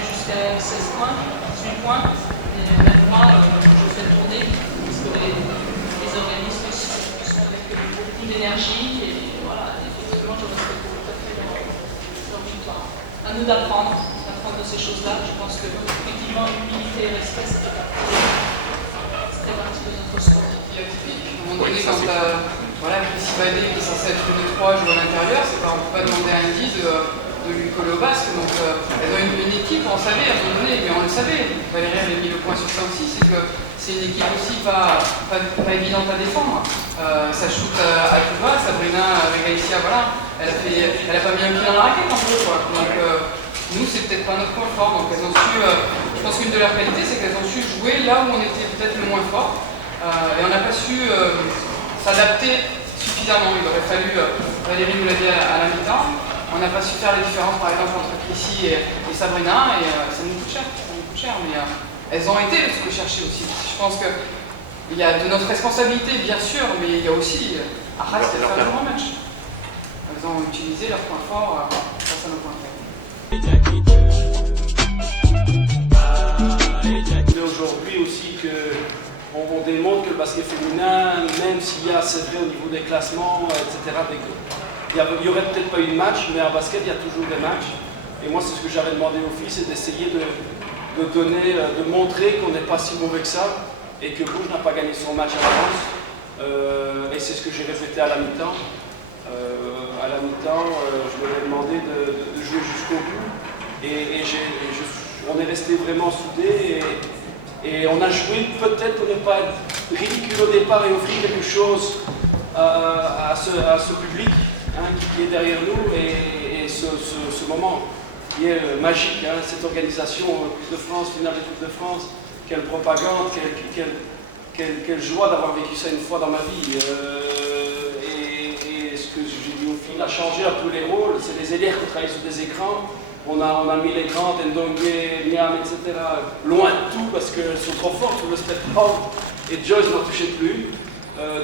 Jusqu'à 16 points, 18 points, et même moi, je fais tourner, parce que les organismes sont avec beaucoup d'énergie, et voilà, effectivement, je respecte tout à fait leur victoire. À nous d'apprendre de ces choses-là. Je pense que, effectivement, humilité et respect, c'est très partie de notre sport. Il y a typique, à un moment donné, quand voilà, Chrissy Badé, qui est censée être une 3, joue à l'intérieur, c'est pas, on ne peut pas demander à Andy de lui coller au basque. Donc elles ont une équipe, on savait à un moment donné, mais on le savait. Valérie avait mis le point sur ça aussi, c'est que c'est une équipe aussi pas évidente à défendre. Ça shoot à tout va, Sabrina Regaïcia, voilà, elle a pas mis un pied dans la raquette en gros, quoi. Donc nous, c'est peut-être pas notre point fort. Donc elles ont su, je pense qu'une de leurs qualités, c'est qu'elles ont su jouer là où on était peut-être le moins fort. Et on n'a pas su s'adapter suffisamment. Il aurait fallu, Valérie nous l'a dit à la mi-temps, on n'a pas su faire la différence par exemple entre Chrissy et Sabrina, et ça nous coûte cher, mais elles ont été ce que chercher aussi. Je pense qu'il y a de notre responsabilité bien sûr, mais il y a aussi Arras qui a fait un grand match. Elles ont utilisé leurs points forts face à nos points faibles. Aujourd'hui aussi on démontre que le basket féminin, même s'il y a, c'est vrai, au niveau des classements, etc., il n'y aurait peut-être pas eu de match, mais en basket, il y a toujours des matchs. Et moi, c'est ce que j'avais demandé aux filles, c'est d'essayer de montrer qu'on n'est pas si mauvais que ça, et que Rouge n'a pas gagné son match à l'avance. Et c'est ce que j'ai répété à la mi-temps. À la mi-temps, je leur ai demandé de jouer jusqu'au bout. Et on est resté vraiment soudés. Et on a joué peut-être pour ne pas être ridicule au départ et offrir quelque chose à ce public qui est derrière nous, et ce moment qui est magique, cette organisation Coupe de France, finale de Coupe de France, quelle propagande, quelle joie d'avoir vécu ça une fois dans ma vie. Et ce que j'ai dit aux filles a changé un peu les rôles, c'est les ailières qui travaillent sur des écrans. On a mis les grandes, Ndongue, Miam, etc. loin de tout parce qu'elles sont trop fortes sur le spectrum, et Joyce n'en touchait plus.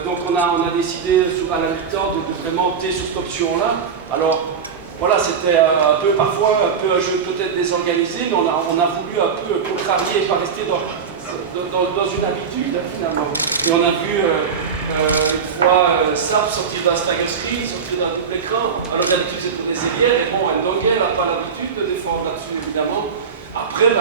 Donc on a décidé à la mi-temps de vraiment opter sur cette option-là. Alors voilà, c'était parfois un peu un jeu peut-être désorganisé, mais on a voulu un peu contrarier et pas rester dans une habitude finalement. Et on a vu une fois Sap sortir d'un stagger screen, sortir d'un double écran. Alors d'habitude c'est pour des ailières, et bon, Ndongue n'a pas l'habitude de défendre là-dessus évidemment. Après,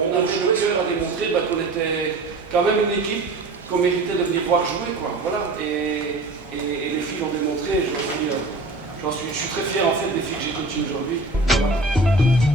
on avait le cœur à démontrer qu'on était quand même une équipe qu'on méritait de venir voir jouer, quoi. Voilà. Et les filles l'ont démontré. Je suis très fier en fait des filles que j'ai coachées aujourd'hui. Voilà.